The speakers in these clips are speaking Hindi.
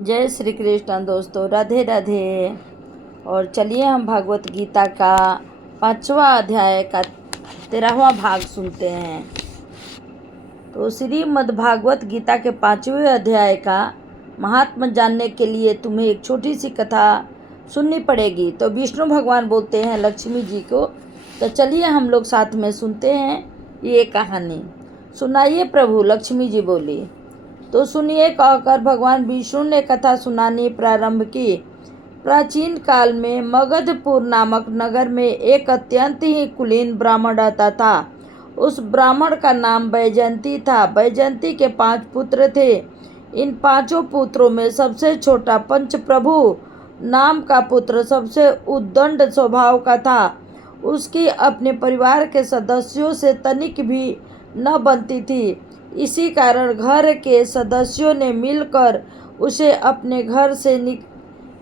जय श्री कृष्ण दोस्तों, राधे राधे। और चलिए हम भगवत गीता का 5वां अध्याय का 13वां भाग सुनते हैं। तो श्रीमद् भागवत गीता के 5वें अध्याय का महात्म्य जानने के लिए तुम्हें एक छोटी सी कथा सुननी पड़ेगी। तो विष्णु भगवान बोलते हैं लक्ष्मी जी को, तो चलिए हम लोग साथ में सुनते हैं ये कहानी। सुनाइए प्रभु, लक्ष्मी जी बोली। तो सुनिए कहकर भगवान विष्णु ने कथा सुनानी प्रारंभ की। प्राचीन काल में मगधपुर नामक नगर में एक अत्यंत ही कुलीन ब्राह्मण रहता था। उस ब्राह्मण का नाम बैजयंती था। बैजयंती के 5 पुत्र थे। इन 5 पुत्रों में सबसे छोटा पंचप्रभु नाम का पुत्र सबसे उद्दंड स्वभाव का था। उसकी अपने परिवार के सदस्यों से तनिक भी न बनती थी। इसी कारण घर के सदस्यों ने मिलकर उसे अपने घर से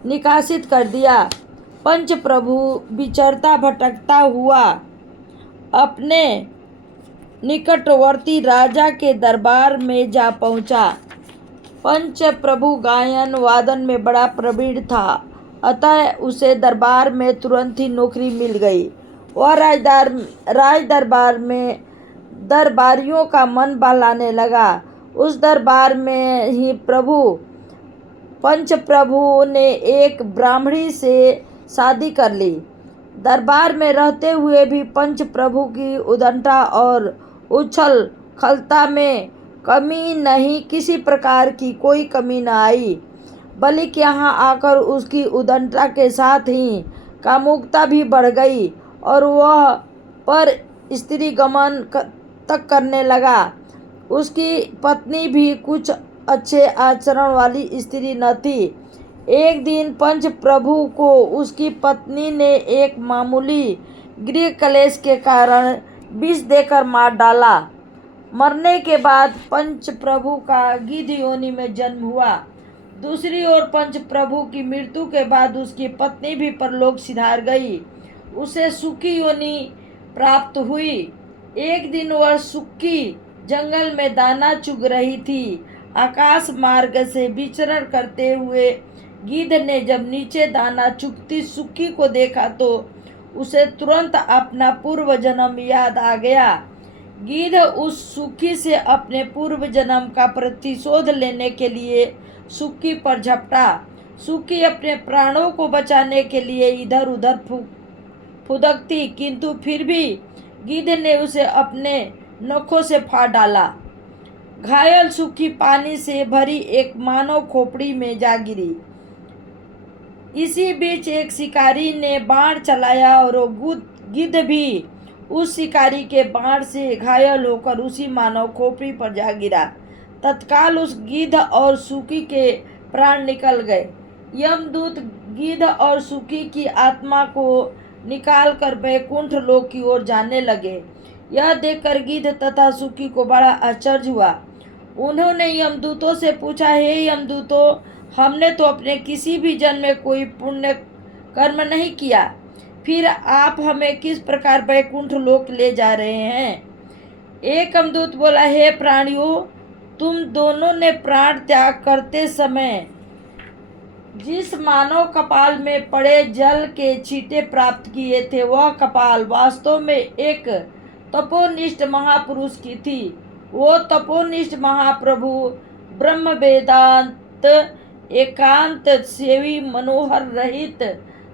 निकासित कर दिया। पंच प्रभु विचरता भटकता हुआ अपने निकटवर्ती राजा के दरबार में जा पहुंचा। पंच प्रभु गायन वादन में बड़ा प्रवीण था, अतः उसे दरबार में तुरंत ही नौकरी मिल गई। वह राज दरबार में दरबारियों का मन बहलाने लगा। उस दरबार में ही पंच प्रभु ने एक ब्राह्मणी से शादी कर ली। दरबार में रहते हुए भी पंच प्रभु की उद्दंडता और उछल खलता में कमी नहीं, किसी प्रकार की कोई कमी न आई, बल्कि यहाँ आकर उसकी उद्दंडता के साथ ही कामुकता भी बढ़ गई और वह पर स्त्री गमन तक करने लगा। उसकी पत्नी भी कुछ अच्छे आचरण वाली स्त्री न थी। एक दिन पंच प्रभु को उसकी पत्नी ने एक मामूली गृह कलेश के कारण विष देकर मार डाला। मरने के बाद पंच प्रभु का गिद्ध योनि में जन्म हुआ। दूसरी ओर पंच प्रभु की मृत्यु के बाद उसकी पत्नी भी परलोक सिधार गई। उसे सुखी योनि प्राप्त हुई। एक दिन वह सुक्की जंगल में दाना चुग रही थी। आकाश मार्ग से विचरण करते हुए गिद्ध ने जब नीचे दाना चुगती सुक्की को देखा तो उसे तुरंत अपना पूर्व जन्म याद आ गया। गिद्ध उस सुक्की से अपने पूर्व जन्म का प्रतिशोध लेने के लिए सुक्की पर झपटा। सुक्की अपने प्राणों को बचाने के लिए इधर उधर फुदकती, किंतु फिर भी गिद्ध ने उसे अपने नखों से फाड़ डाला। घायल सुक्की पानी से भरी एक मानव खोपड़ी में जा गिरी। इसी बीच एक शिकारी ने बाण चलाया और गिद्ध भी उस शिकारी के बाण से घायल होकर उसी मानव खोपड़ी पर जा गिरा। तत्काल उस गिद्ध और सुक्की के प्राण निकल गए। यमदूत गिद्ध और सुक्की की आत्मा को निकालकर वैकुंठ लोक की ओर जाने लगे। यह देखकर गिद्ध तथा सुक्की को बड़ा आश्चर्य हुआ। उन्होंने यमदूतों से पूछा, हे यमदूतों, हमने तो अपने किसी भी जन्म में कोई पुण्य कर्म नहीं किया, फिर आप हमें किस प्रकार वैकुंठ लोक ले जा रहे हैं? एक यमदूत बोला, हे प्राणियों, तुम दोनों ने प्राण त्याग करते समय जिस मानव कपाल में पड़े जल के छींटे प्राप्त किए थे, वह कपाल वास्तव में एक तपोनिष्ठ महापुरुष की थी। वो तपोनिष्ठ महाप्रभु ब्रह्म वेदांत एकांत सेवी मनोहर रहित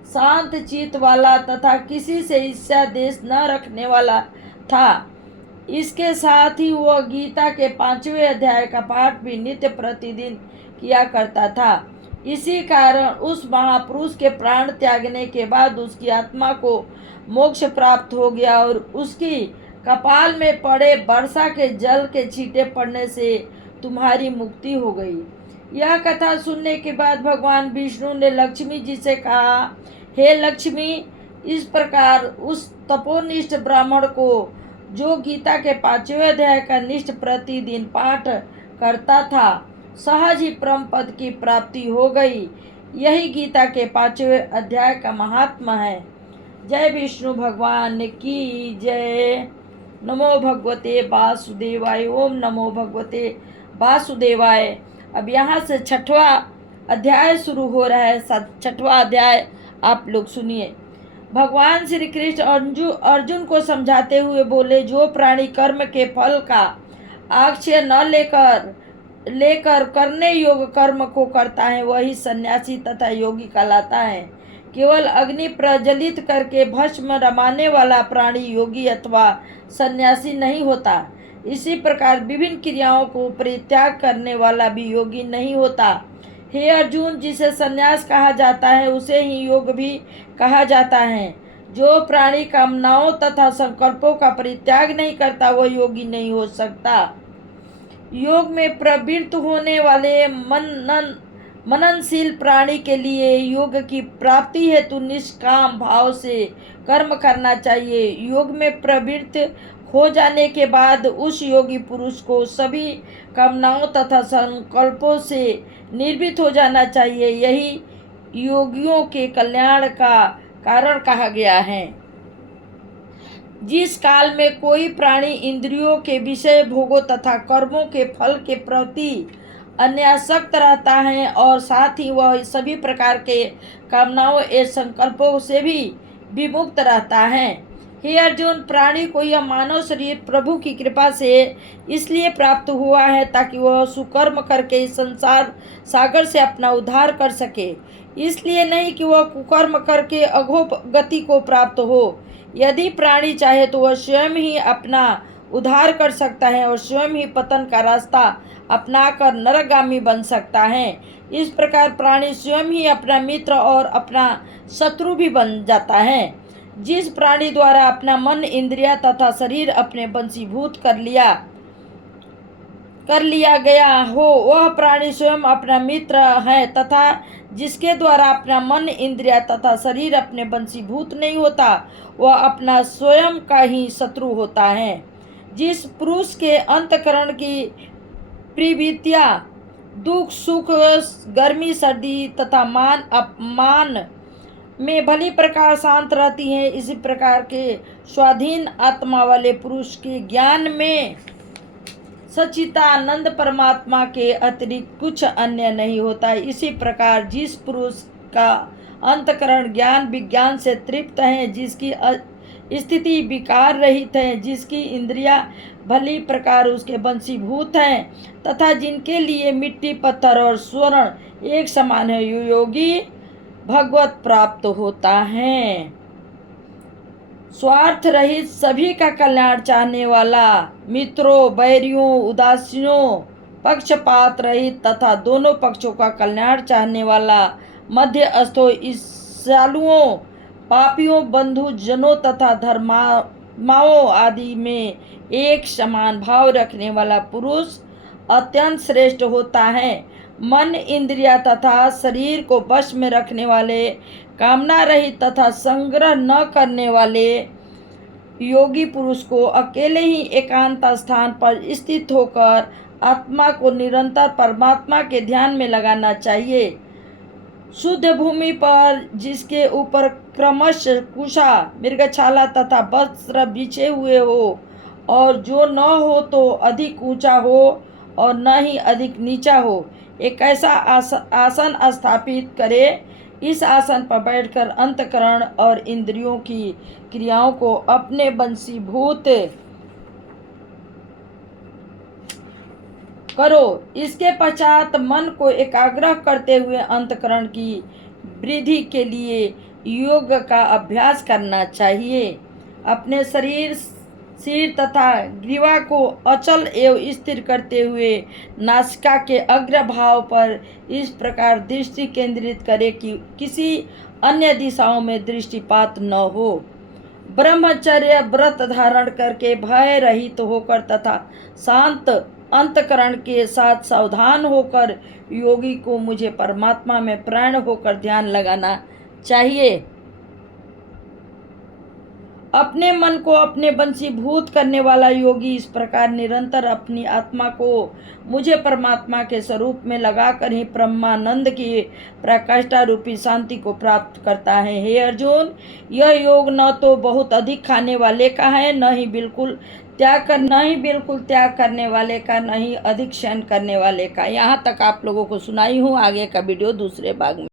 शांत चित्त वाला तथा किसी से ईर्ष्या देश न रखने वाला था। इसके साथ ही वह गीता के 5वें अध्याय का पाठ भी नित्य प्रतिदिन किया करता था। इसी कारण उस महापुरुष के प्राण त्यागने के बाद उसकी आत्मा को मोक्ष प्राप्त हो गया और उसकी कपाल में पड़े वर्षा के जल के छींटे पड़ने से तुम्हारी मुक्ति हो गई। यह कथा सुनने के बाद भगवान विष्णु ने लक्ष्मी जी से कहा, हे लक्ष्मी, इस प्रकार उस तपोनिष्ठ ब्राह्मण को जो गीता के 5वें अध्याय का निष्ठ प्रतिदिन पाठ करता था, सहज ही परम पद की प्राप्ति हो गई। यही गीता के 5वें अध्याय का महात्मा है। जय विष्णु भगवान की जय। नमो भगवते वासुदेवाय। ओम नमो भगवते वासुदेवाय। अब यहाँ से 6वां अध्याय शुरू हो रहा है। 6वां अध्याय आप लोग सुनिए। भगवान श्री कृष्ण अर्जुन को समझाते हुए बोले, जो प्राणी कर्म के फल का आक्षेप न लेकर करने योग्य कर्म को करता है, वही सन्यासी तथा योगी कहलाता है। केवल अग्नि प्रज्वलित करके भस्म रमाने वाला प्राणी योगी अथवा सन्यासी नहीं होता। इसी प्रकार विभिन्न क्रियाओं को परित्याग करने वाला भी योगी नहीं होता। हे अर्जुन, जिसे सन्यास कहा जाता है उसे ही योग भी कहा जाता है। जो प्राणी कामनाओं तथा संकल्पों का परित्याग नहीं करता वह योगी नहीं हो सकता। योग में प्रवृत्त होने वाले मननशील प्राणी के लिए योग की प्राप्ति हेतु निष्काम भाव से कर्म करना चाहिए। योग में प्रवृत्त हो जाने के बाद उस योगी पुरुष को सभी कामनाओं तथा संकल्पों से निर्भीत हो जाना चाहिए। यही योगियों के कल्याण का कारण कहा गया है। जिस काल में कोई प्राणी इंद्रियों के विषय भोगों तथा कर्मों के फल के प्रति अनासक्त रहता है और साथ ही वह सभी प्रकार के कामनाओं एवं संकल्पों से भी विमुक्त रहता है। हे अर्जुन, प्राणी को यह मानव शरीर प्रभु की कृपा से इसलिए प्राप्त हुआ है ताकि वह सुकर्म करके इस संसार सागर से अपना उद्धार कर सके, इसलिए नहीं कि वह कुकर्म करके अधोगति को प्राप्त हो। यदि प्राणी चाहे तो वह स्वयं ही अपना उद्धार कर सकता है और स्वयं ही पतन का रास्ता अपनाकर नरकगामी बन सकता है। इस प्रकार प्राणी स्वयं ही अपना मित्र और अपना शत्रु भी बन जाता है। जिस प्राणी द्वारा अपना मन, इंद्रिया तथा शरीर अपने वशीभूत कर लिया गया हो वह प्राणी स्वयं अपना मित्र है, तथा जिसके द्वारा अपना मन, इंद्रिया तथा शरीर अपने वशीभूत नहीं होता वह अपना स्वयं का ही शत्रु होता है। जिस पुरुष के अंतःकरण की प्रवृत्तियां दुख, सुख, गर्मी, सर्दी तथा मान अपमान में भली प्रकार शांत रहती हैं, इसी प्रकार के स्वाधीन आत्मा वाले पुरुष के ज्ञान में सच्चिदानंद परमात्मा के अतिरिक्त कुछ अन्य नहीं होता। इसी प्रकार जिस पुरुष का अंतःकरण ज्ञान विज्ञान से तृप्त है, जिसकी स्थिति विकार रहित है, जिसकी इंद्रियां भली प्रकार उसके वशीभूत हैं तथा जिनके लिए मिट्टी, पत्थर और स्वर्ण एक समान है, योगी भगवत प्राप्त होता है। स्वार्थ रहित सभी का कल्याण चाहने वाला, मित्रों, बैरियों, उदासीनों, पक्षपात रहित तथा दोनों पक्षों का कल्याण चाहने वाला, मध्यस्थों, ईर्ष्यालुओं, पापियों, बंधु जनों तथा धर्मात्माओं आदि में एक समान भाव रखने वाला पुरुष अत्यंत श्रेष्ठ होता है। मन, इंद्रिया तथा शरीर को वश में रखने वाले, कामना रहित तथा संग्रह न करने वाले योगी पुरुष को अकेले ही एकांत स्थान पर स्थित होकर आत्मा को निरंतर परमात्मा के ध्यान में लगाना चाहिए। शुद्ध भूमि पर जिसके ऊपर क्रमशः कुशा, मृगछाला तथा वस्त्र बिछे हुए हो और जो न हो तो अधिक ऊंचा हो और न ही अधिक नीचा हो, एक ऐसा आसन स्थापित करे। इस आसन पर बैठकर अंतःकरण और इंद्रियों की क्रियाओं को अपने वशीभूत करो। इसके पश्चात मन को एकाग्र करते हुए अंतःकरण की वृद्धि के लिए योग का अभ्यास करना चाहिए। अपने शरीर, सिर तथा ग्रीवा को अचल एवं स्थिर करते हुए नासिका के अग्रभाग पर इस प्रकार दृष्टि केंद्रित करें कि किसी अन्य दिशाओं में दृष्टिपात न हो। ब्रह्मचर्य व्रत धारण करके भय रहित होकर तथा शांत अंतःकरण के साथ सावधान होकर योगी को मुझे परमात्मा में प्राण होकर ध्यान लगाना चाहिए। अपने मन को अपने वशीभूत करने वाला योगी इस प्रकार निरंतर अपनी आत्मा को मुझे परमात्मा के स्वरूप में लगाकर ही ब्रह्मानंद की प्रकाष्ठा रूपी शांति को प्राप्त करता है। हे अर्जुन, यह योग न तो बहुत अधिक खाने वाले का है, न ही बिल्कुल त्याग कर नहीं बिल्कुल त्याग करने वाले का, नहीं अधिक सहन करने वाले का। यहाँ तक आप लोगों को सुनाई हूँ, आगे का वीडियो दूसरे भाग में।